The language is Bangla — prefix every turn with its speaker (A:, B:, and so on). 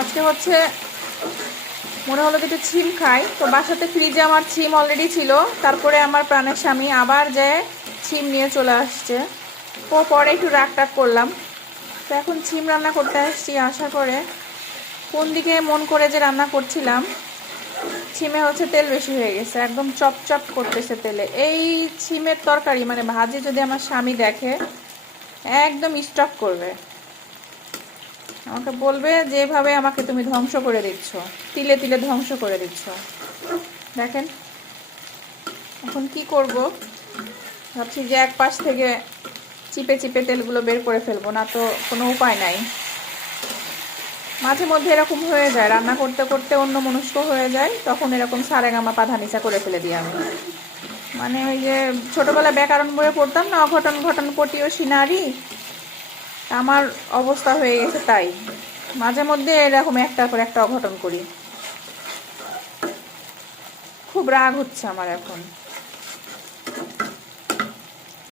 A: আজকে হচ্ছে মনে হলো একটু ছিম খাই। তো বাসাতে ফ্রিজে আমার ছিম অলরেডি ছিল। তারপরে আমার প্রাণের স্বামী আবার যে ছিম নিয়ে চলে আসছে। ও পরে একটু রাগ টাগ করলাম। তো এখন ছিম রান্না করতে আসছি আশা করে। কোন দিকে মন করে যে রান্না করছিলাম, ছিমে হচ্ছে তেল বেশি হয়ে গেছে। একদম চপ চপ করতেছে তেলে। এই ছিমের তরকারি মানে ভাজি যদি আমার স্বামী দেখে, একদম স্টক করবে। আমাকে বলবে যেভাবে আমাকে তুমি ধ্বংস করে দিচ্ছ। তিলে তিলে ধ্বংস করে দিচ্ছ। দেখেন, এখন কি করব? ভাবছি যে এক পাশ থেকে চিপে চিপে তেলগুলো বের করে ফেলব, না তো কোনো উপায় নাই। মাঝে মধ্যে এরকম হয়ে যায়, রান্না করতে করতে অন্য মনস্ক হয়ে যায়, তখন এরকম সারেগামা পাধা নিচা করে ফেলে দিই আমি। মানে ওই যে ছোটবেলায় ব্যাকরণ বইয়ে পড়তাম না, অঘটন ঘটন পটিও সিনারি আমার অবস্থা হয়ে গেছে তাই। মাঝে মধ্যে এরকম একটা করে একটা অঘটন করি। খুব রাগ হচ্ছে আমার এখন।